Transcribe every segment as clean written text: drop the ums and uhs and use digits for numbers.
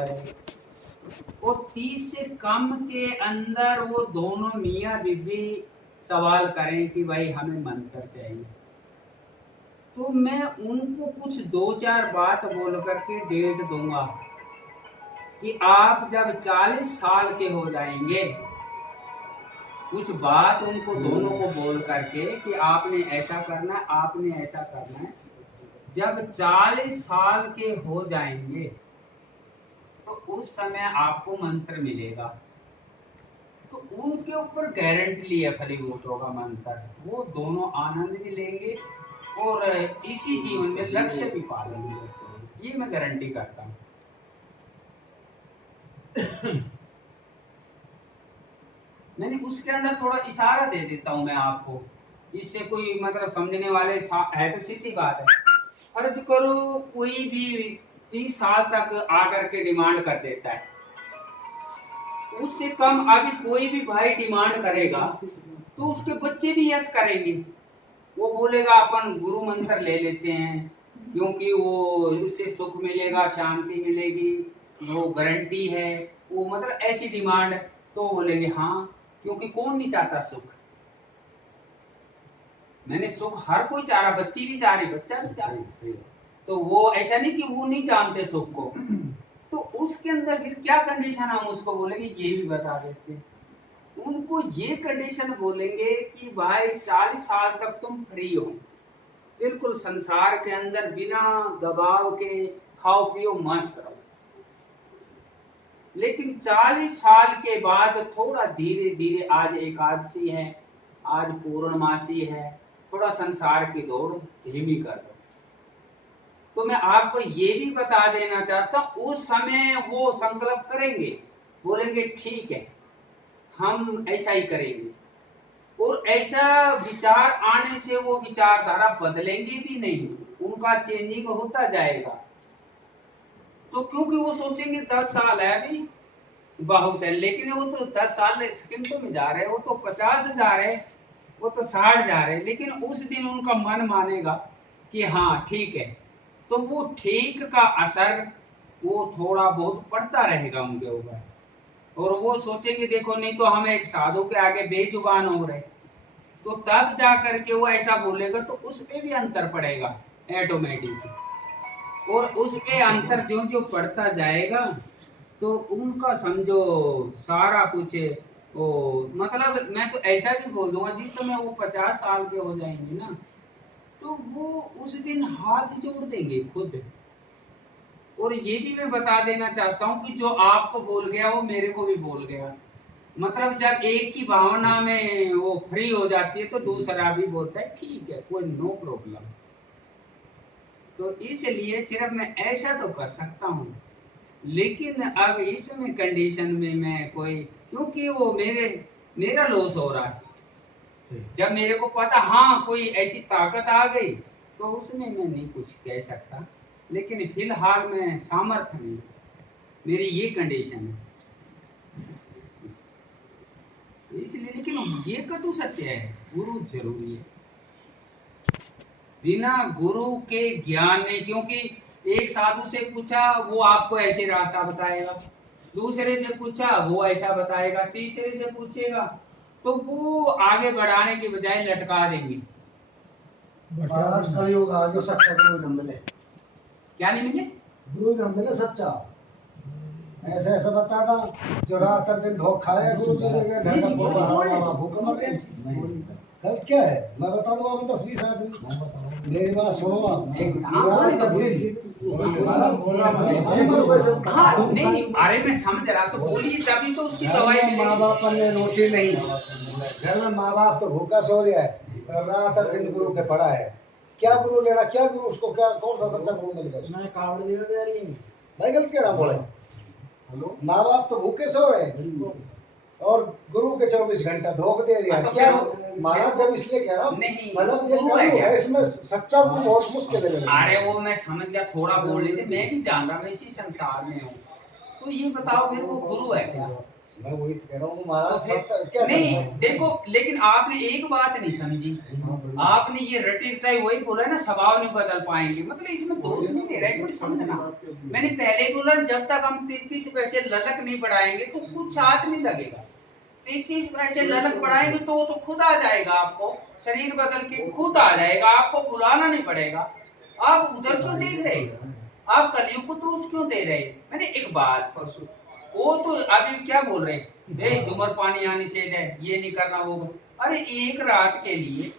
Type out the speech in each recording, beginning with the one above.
करे, और 30 से कम के अंदर वो दोनों मियाँ बीवी सवाल करें कि भाई हमें मंत्र चाहिए, तो मैं उनको कुछ 2-4 बात बोल करके डेट दूंगा कि आप जब 40 साल के हो जाएंगे, कुछ बात उनको दोनों को बोल करके कि आपने ऐसा करना है, आपने ऐसा करना है। जब 40 साल के हो जाएंगे तो उस समय आपको मंत्र मिलेगा। तो उनके ऊपर गारंटी है फलीभूत होगा मंत्र, वो दोनों आनंद भी लेंगे और इसी जीवन में लक्ष्य भी पा लेंगे, ये मैं गारंटी करता हूँ। नहीं, उसके अंदर थोड़ा इशारा दे देता हूँ मैं आपको, इससे कोई मतलब समझने वाले है तो सीधी बात है। फर्ज करो कोई भी 30 साल तक आकर के डिमांड कर देता है, उससे कम अभी कोई भी भाई डिमांड करेगा तो उसके बच्चे भी यस करेंगे। वो बोलेगा अपन गुरु मंत्र ले लेते हैं क्योंकि वो उससे सुख मिलेगा, शांति मिलेगी, वो गारंटी है, वो मतलब ऐसी डिमांड। तो बोलेंगे हाँ, क्योंकि कौन नहीं चाहता सुख। मैंने सुख हर कोई चाह रहा, बच्ची भी चाह रही, बच्चा भी चाह रही, तो वो ऐसा नहीं कि वो नहीं जानते सुख को। तो उसके अंदर फिर क्या कंडीशन हम उसको बोलेंगे ये भी बता देते हैं। उनको ये कंडीशन बोलेंगे कि भाई 40 साल तक तुम फ्री हो, बिल्कुल संसार के अंदर बिना दबाव के खाओ पियो मस्त रहो, लेकिन 40 साल के बाद थोड़ा धीरे धीरे, आज एकादशी है, आज पूर्णमासी है, थोड़ा संसार की दौड़ धीमी कर दो। तो मैं आपको ये भी बता देना चाहता हूँ, उस समय वो संकल्प करेंगे, बोलेंगे ठीक है हम ऐसा ही करेंगे, और ऐसा विचार आने से वो विचारधारा बदलेंगे भी नहीं, उनका चेंजिंग होता जाएगा। तो क्योंकि वो सोचेंगे 10 साल है अभी बहुत है, लेकिन वो तो 10 साल सेकंडों में जा रहे, वो तो 50 जा रहे, वो तो 60 जा रहे, लेकिन उस दिन उनका मन मानेगा कि हाँ ठीक है, तो वो ठीक का असर वो थोड़ा बहुत पड़ता रहेगा उनके ऊपर, और वो सोचेंगे देखो नहीं तो हम एक साधु के आगे बेजुबान हो रहे, तो तब जा करके वो ऐसा बोलेगा, तो उस पे भी अंतर पड़ेगा ऑटोमेटिक, और उस पे अंतर जो जो पड़ता जाएगा तो उनका समझो सारा कुछ वो, मतलब मैं तो ऐसा भी बोल दूंगा जिस समय वो 50 साल के हो जाएंगे ना, तो वो उस दिन हाथ जोड़ देंगे खुद। और ये भी मैं बता देना चाहता हूँ कि जो आपको बोल गया वो मेरे को भी बोल गया, मतलब जब एक की भावना में वो फ्री हो जाती है तो दूसरा भी बोलता है ठीक है कोई नो प्रॉब्लम। तो इसलिए सिर्फ मैं ऐसा तो कर सकता हूँ, लेकिन अब इसमें कंडीशन में मैं कोई, क्योंकि वो मेरा लॉस हो रहा है, जब मेरे को पता हाँ कोई ऐसी ताकत आ गई तो उसमें मैं नहीं कुछ कह सकता, लेकिन फिलहाल मैं सामर्थ्य नहीं, मेरी ये कंडीशन है इसलिए। लेकिन ये कटु सत्य है, गुरु जरूरी है, बिना गुरु के ज्ञान नहीं। क्योंकि एक साधु से पूछा वो आपको ऐसे रास्ता बताएगा, दूसरे से पूछा वो ऐसा बताएगा, तीसरे से पूछेगा तो वो आगे बढ़ाने की बजाय लटका देंगे। जो सच्चा गुरु न मिले, क्या नहीं मिले? गुरु न मिले सच्चा, ऐसा ऐसा बताता जो रात दिन धोखा है, गुरु जी ने घर का भूखा मर गए। गलत क्या है मैं बता दूंगा, मैं 10-20 आदमी मेरी बात सुनो आप, नहीं अरे मैं समझ रहा, तो बोलिए तभी तो उसकी दवाई मिलेगी। माँ बाप ने रोटी नहीं, घर में माँ बाप तो भूखा सो रहा है, रात दिन गुरु के पड़ा है, क्या गुरु लेना, क्या गुरु उसको, क्या कौन सा सच्चा गुरु मिलेगा? भाई गलत कह रहा बोले, माँ बाप तो भूखे सो रहे और गुरु के 24 घंटा धोख दे रहा है। क्या महाराज जब इसलिए कह रहा हूँ, मतलब ये इसमें सच्चा गुरु बहुत मुश्किल है। अरे वो मैं समझ गया, थोड़ा बोलने से मैं भी जान रहा, मैं इसी संसार में हूँ। तो ये बताओ फिर वो गुरु है क्या? मैं वही तो कह रहा हूँ महाराज, क्या नहीं करना है? देखो, लेकिन आपने एक बात नहीं समझी। आपने ये रटी रटाई वही बोला ना, स्वभाव नहीं बदल पाएंगे, मतलब इसमें दोष नहीं दे रहा है, कुछ समझना। मैंने पहले बोला जब तक हम 33 पैसे ललक नहीं बढ़ाएंगे तो कुछ हाथ नहीं लगेगा। 33 पैसे ललक बढ़ाएंगे तो खुद आ जाएगा, आपको शरीर बदल के खुद आ जाएगा, आपको बुलाना नहीं पड़ेगा। आप उधर क्यों देख रहे, आप कलयुग को तो क्यों दे रहे। मैंने एक बात परसों, वो तो अभी क्या बोल रहे हैं, धूम्रपान यहाँ निषेध है, ये नहीं करना वो। अरे एक रात के लिए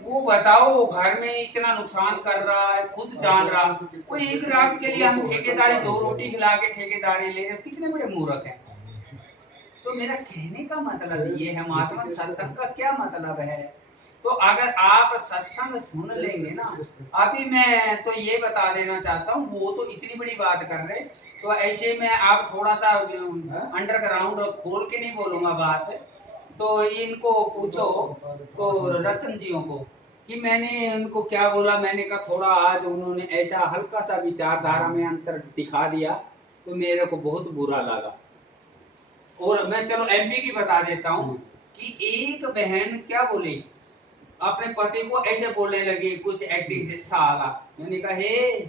वो बताओ, वो घर में इतना नुकसान कर रहा है, खुद जान रहा, वो एक रात के लिए हम ठेकेदारी 2 रोटी खिला के ठेकेदारी ले रहे, कितने बड़े मूर्ख हैं। तो मेरा कहने का मतलब ये है, महात्मा सत्संग का क्या मतलब है। तो अगर आप सत्संग सुन लेंगे ना, अभी मैं तो ये बता देना चाहता हूँ, वो तो इतनी बड़ी बात कर रहे, तो ऐसे में आप थोड़ा सा अंडरग्राउंड खोल के नहीं बोलूंगा बात। तो इनको पूछो तो रतन जियों को कि मैंने उनको क्या बोला। मैंने कहा थोड़ा आज उन्होंने ऐसा हल्का सा विचारधारा में अंतर दिखा दिया तो मेरे को बहुत बुरा लगा। और मैं चलो एमपी की बता देता हूँ कि एक बहन क्या बोली, अपने पति को ऐसे बोलने लगी कुछ एक्टिंग से, साला। मैंने कहा हे,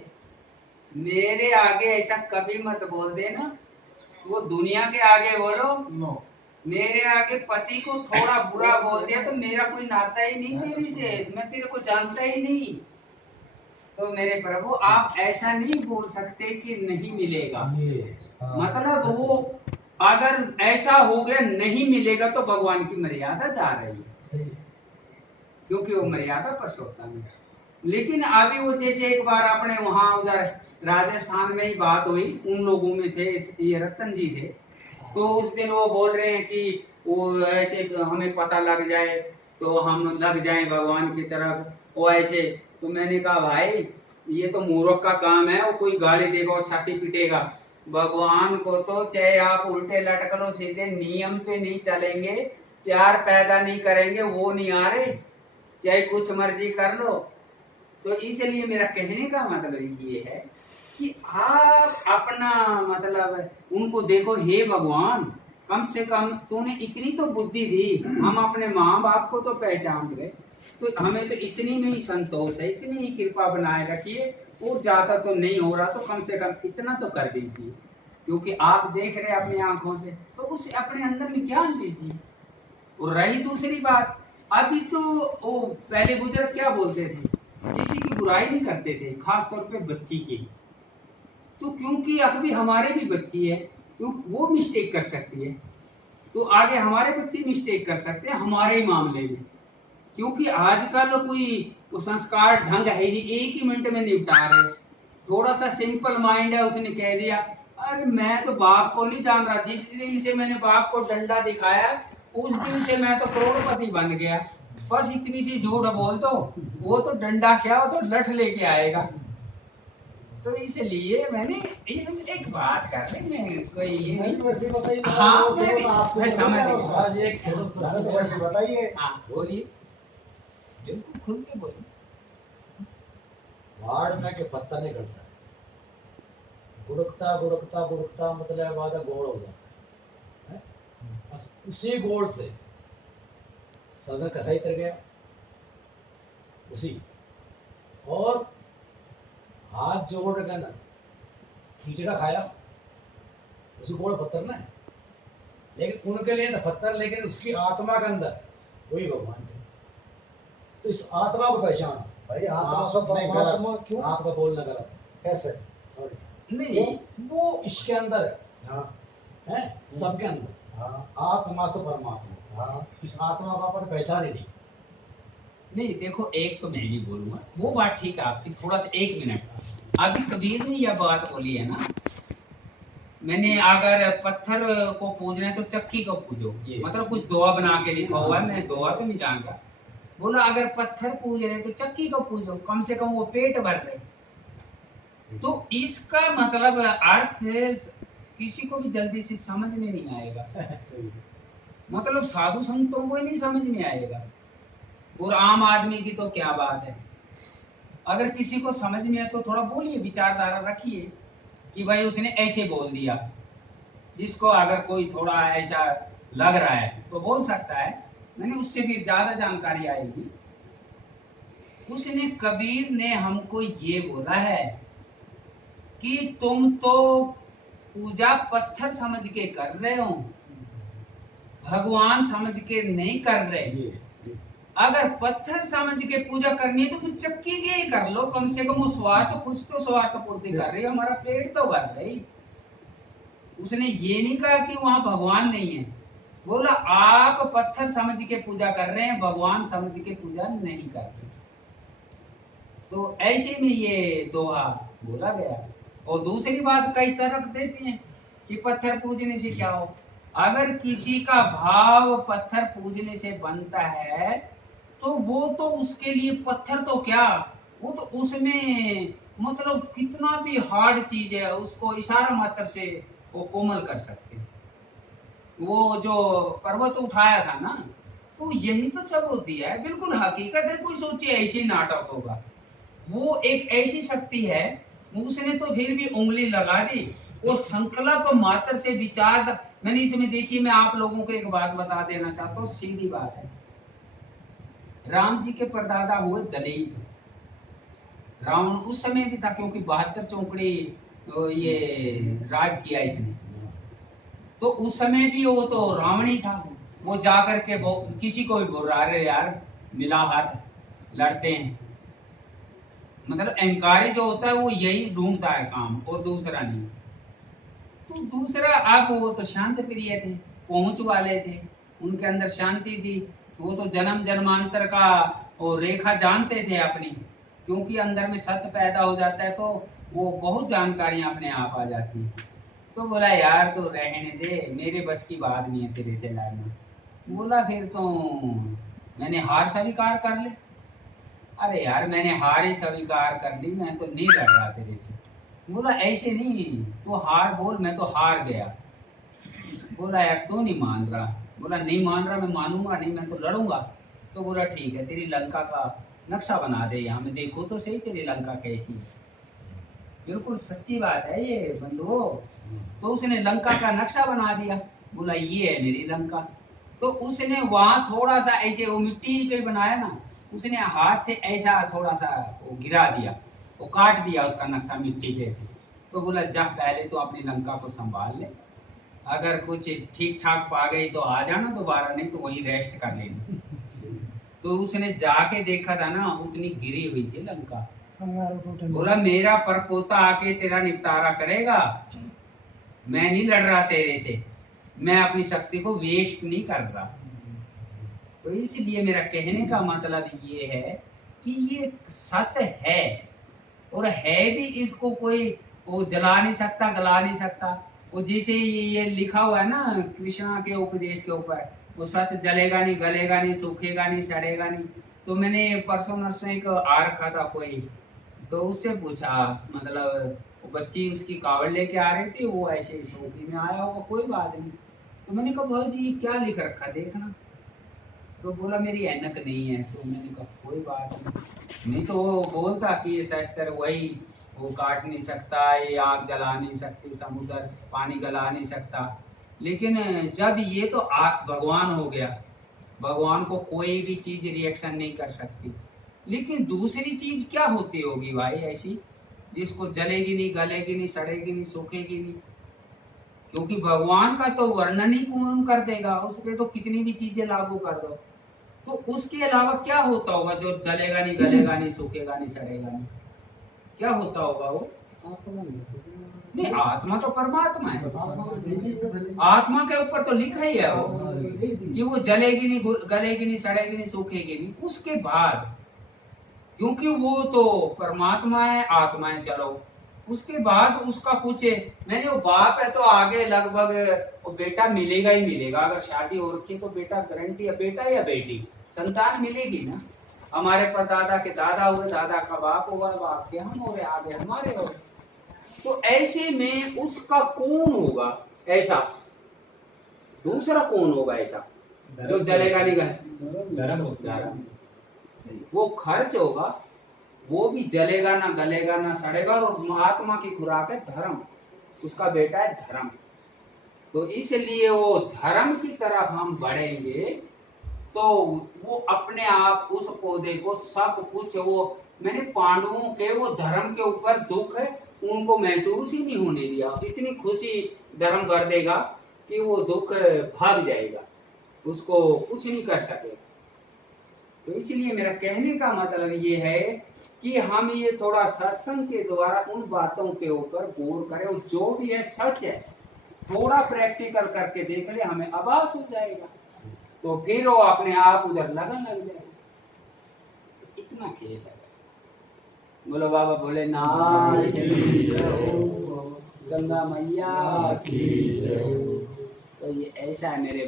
मेरे आगे ऐसा कभी मत बोल देना, वो दुनिया के आगे बोलो। मेरे आगे पति को थोड़ा बुरा बोल दिया तो मेरा कोई नाता ही नहीं तेरी से, मैं तेरे को जानता ही नहीं। तो मेरे प्रभु आप ऐसा नहीं बोल सकते कि नहीं मिलेगा। मतलब वो अगर ऐसा हो गया नहीं मिलेगा तो भगवान की मर्यादा जा रही है, क्योंकि वो मर्यादा पुरुषोत्तम है। लेकिन अभी वो जैसे एक बार अपने वहां उधर राजस्थान में ही बात हुई, उन लोगों में थे ये रतन जी थे, तो उस दिन वो बोल रहे हैं कि वो ऐसे हमें पता लग जाए तो हम लग जाएं भगवान की तरफ, वो ऐसे। तो मैंने कहा भाई ये तो मूर्ख का काम है, वो कोई गाली देगा और छाती पीटेगा। भगवान को तो चाहे आप उल्टे लटक लो, सीधे नियम पे नहीं चलेंगे, प्यार पैदा नहीं करेंगे, वो नहीं आ रहे, चाहे कुछ मर्जी कर लो। तो इसलिए मेरा कहने का मतलब ये है कि आप अपना मतलब उनको देखो, हे भगवान कम से कम तूने इतनी तो बुद्धि दी, हम अपने माँ बाप को तो पहचान गए, तो हमें तो इतनी में ही संतोष है, इतनी ही कृपा बनाए रखिए। और ज्यादा तो नहीं हो रहा तो कम से कम इतना तो कर दीजिए, क्योंकि आप देख रहे अपनी आंखों से, तो उसे अपने अंदर में ज्ञान दीजिए। और रही दूसरी बात, अभी तो वो पहले बुजुर्ग क्या बोलते थे, किसी की बुराई नहीं करते थे, खास तौर पे बच्ची की। तो क्योंकि अभी हमारे भी बच्ची है, तो वो मिस्टेक कर सकती है, तो आगे हमारे बच्चे मिस्टेक कर सकते हैं हमारे ही मामले में। क्योंकि आजकल कोई तो संस्कार ढंग है ही, एक ही मिनट में निपटा रहे। थोड़ा सा सिंपल माइंड है, उसने कह दिया अरे मैं तो बाप को नहीं जान रहा, जिस दिन से मैंने बाप को डंडा दिखाया उस दिन से मैं तो करोड़पति बन गया। बस इतनी सी झूठ बोल दो, वो तो डंडा क्या, वो तो लठ लेके आएगा। तो इसलिए मैंने एक बात कर रहे हैं, कोई ये नहीं। हाँ मैं समझ गया, बताइए। हाँ बोलिए, खुल के बोलिए। वाड़ में के पत्ता नहीं कटता, गुड़कता गुड़कता गुड़कता मतलब आधा गोल हो जाता है। बस उसी गोल से सदन कसाई तर गया उसी, और हाथ जोड़ के ना खींचड़ा खाया उसी गोल पत्थर ना, लेकिन उनके लिए तो पत्थर, लेकिन उसकी आत्मा के अंदर वही भगवान है। तो इस आत्मा को पहचानो भाई, आत्मा सब परमात्मा क्यों? आपका बोलना गलत कैसे नहीं, वो इसके अंदर है। हाँ है सबके अंदर। हाँ आत्मा से परमात्मा। हाँ, इस आत्मा को अपन पहचान ही नहीं। नहीं देखो, एक तो मैं भी बोलूंगा, वो बात ठीक है आपकी, थोड़ा सा 1 मिनट। अभी कबीर ने यह बात बोली है ना, मैंने अगर पत्थर को पूजना है तो चक्की को पूजो, मतलब कुछ दुआ बना के लिखा हुआ है, मैं दुआ तो नहीं जानता। बोला अगर पत्थर पूज रहे तो चक्की को पूजो, कम से कम वो पेट भर रहे। तो इसका मतलब अर्थ किसी को भी जल्दी से समझ में नहीं आएगा। मतलब साधु संतों को ही नहीं समझ में आएगा, और आम आदमी की तो क्या बात है। अगर किसी को समझ में आए तो थोड़ा बोलिए, विचारधारा रखिए कि भाई उसने ऐसे बोल दिया, जिसको अगर कोई थोड़ा ऐसा लग रहा है तो बोल सकता है, मैंने उससे भी ज्यादा जानकारी आएगी। उसने कबीर ने हमको ये बोला है कि तुम तो पूजा पत्थर समझ के कर रहे हो, भगवान समझ के नहीं कर रहे। अगर पत्थर समझ के पूजा करनी है तो फिर चक्की के ही कर लो, कम से कम स्वार्थ कुछ तो स्वार्थ पूर्ति कर रही है, हमारा पेट तो भर रही। उसने ये नहीं कहा कि वहां भगवान नहीं है, बोला आप पत्थर समझ के पूजा कर रहे हैं, भगवान समझ के पूजा नहीं कर रहे। तो ऐसे में ये दोहा बोला गया। और दूसरी बात कई तर्क देती हैं कि पत्थर पूजने से क्या हो। अगर किसी का भाव पत्थर पूजने से बनता है तो वो तो उसके लिए पत्थर तो क्या, वो तो उसमें मतलब कितना भी हार्ड चीज है उसको इशारा मात्र से वो कोमल कर सकते। वो जो पर्वत उठाया था ना, तो यही तो सब होती है, बिल्कुल हकीकत है। कोई सोचे ऐसे नाटक होगा, वो एक ऐसी शक्ति है, उसने तो फिर भी उंगली लगा दी। वो संकल्प मात्र से विचार, मैंने इसमें देखी, मैं आप लोगों को एक बात बता देना चाहता हूँ, सीधी बात है। राम जी के परदादा हुए दलीप, रावण उस समय भी था क्योंकि 72 चौकड़ी ये राज किया इसने, तो उस समय भी वो तो रावणी था। वो जाकर के वो किसी को भी बोल रहा है यार मिला हाथ लड़ते हैं, मतलब अहंकारी जो होता है वो यही ढूंढता है काम और दूसरा नहीं। तो दूसरा अब वो तो शांत प्रिय थे, पहुंच वाले थे, उनके अंदर शांति थी। वो तो जन्म जन्मांतर का वो रेखा जानते थे अपनी, क्योंकि अंदर में सत्य पैदा हो जाता है तो वो बहुत जानकारियां अपने आप आ जाती है। तो बोला यार तो रहने दे, मेरे बस की बात नहीं है तेरे से लड़ना। बोला फिर तो मैंने हार स्वीकार कर ले। अरे यार मैंने हार ही स्वीकार कर ली, मैं तो नहीं लड़ रहा तेरे से। बोला ऐसे नहीं, तू हार बोल, मैं तो हार गया। बोला यार तू नहीं मान रहा। बोला नहीं मान रहा, मैं मानूंगा नहीं, मैं तो लड़ूंगा। तो बोला ठीक है, तेरी लंका का नक्शा बना दे, यहाँ में देखो तो सही तेरी लंका कैसी है। बिल्कुल सच्ची बात है ये बंधुओं। तो उसने लंका का नक्शा बना दिया, बोला ये है मेरी लंका। तो उसने वहां थोड़ा सा ऐसे वो मिट्टी पे बनाया ना, उसने हाथ से ऐसा थोड़ा सा वो गिरा दिया, वो काट दिया उसका नक्शा मिट्टी पे से। तो बोला जा पहले तो अपनी लंका को संभाल ले, अगर कुछ ठीक ठाक पा गई तो आ जाना दोबारा, नहीं तो वही रेस्ट कर लेना। तो उसने जाके देखा था ना, उतनी गिरी हुई थी लंका। बोला मेरा परपोता आके तेरा निपटारा करेगा, मैं नहीं लड़ रहा तेरे से, मैं अपनी शक्ति को वेस्ट नहीं कर रहा। तो इसलिए मेरा कहने का मतलब ये है कि ये सत्य है, और है भी, इसको कोई वो जला नहीं सकता, गला नहीं सकता। वो जैसे ये लिखा हुआ है ना कृष्णा के उपदेश के ऊपर, वो सत्य जलेगा नहीं, गलेगा नहीं, सूखेगा नहीं, सड़ेगा नहीं। तो मैंने परसों नरसों एक आ रखा था कोई, तो उससे पूछा, मतलब वो बच्ची उसकी कावड़ लेके आ रही थी, वो ऐसे सोफी में आया होगा, कोई बात नहीं। तो मैंने कहा भाई जी ये क्या लिख रखा देखना। तो बोला मेरी ऐनक नहीं है। तो मैंने कहा कोई बात नहीं तो वो बोलता कि ये शस्त्र वही, वो काट नहीं सकता, ये आग जला नहीं सकती, समुद्र पानी गला नहीं सकता। लेकिन जब ये तो भगवान हो गया, भगवान को कोई भी चीज रिएक्शन नहीं कर सकती। लेकिन दूसरी चीज क्या होती होगी भाई ऐसी, जिसको जलेगी नहीं, गलेगी नहीं, सड़ेगी नहीं, सूखेगी नहीं? क्योंकि भगवान का तो वर्णन ही कौन कर देगा, उस पर तो कितनी भी चीजें लागू कर दो। तो उसके अलावा क्या होता होगा जो जलेगा नहीं, गलेगा नहीं, सूखेगा नहीं, सड़ेगा नहीं? क्या होता होगा वो? नहीं, आत्मा तो परमात्मा है। आत्मा के ऊपर तो लिखा ही है वो कि वो जलेगी नहीं, गलेगी नहीं, सड़ेगी नहीं, सूखेगी नहीं। उसके बाद क्योंकि वो तो परमात्मा है, आत्मा है, चलो उसके बाद उसका कुछ मैंने वो बाप है तो आगे लगभग वो बेटा मिलेगा ही मिलेगा। अगर शादी हो रखी तो बेटा गारंटी है, बेटा या बेटी संतान मिलेगी ना। हमारे परदादा के दादा हुए, दादा का बाप हुआ, बाप के हम हो गए, आगे हमारे हो। तो ऐसे में उसका कौन होगा ऐसा, दूसरा कौन होगा ऐसा जो जलेगा नहीं गलेगा? वो खर्च होगा, वो भी जलेगा ना, गलेगा ना, सड़ेगा। और आत्मा की खुराक है धर्म, उसका बेटा है धर्म। तो इसलिए वो धर्म की तरफ हम बढ़ेंगे तो वो अपने आप उस पौधे को सब कुछ वो मैंने पांडवों के वो धर्म के ऊपर दुख है उनको महसूस ही नहीं होने दिया। इतनी खुशी धर्म कर देगा कि वो दुख भाग जाएगा, उसको कुछ नहीं कर सकेगा। तो इसलिए मेरा कहने का मतलब ये है कि हम ये थोड़ा सत्संग के द्वारा उन बातों के ऊपर गौर करें और जो भी है सच है थोड़ा प्रैक्टिकल करके देख ले, हमें आभास हो जाएगा तो फिर वो अपने आप उधर लगन लग जाएगा। इतना खेल है। बोलो बाबा भोलेनाथ की जय, गंगा मैया की जय। तो ये ऐसा है मेरे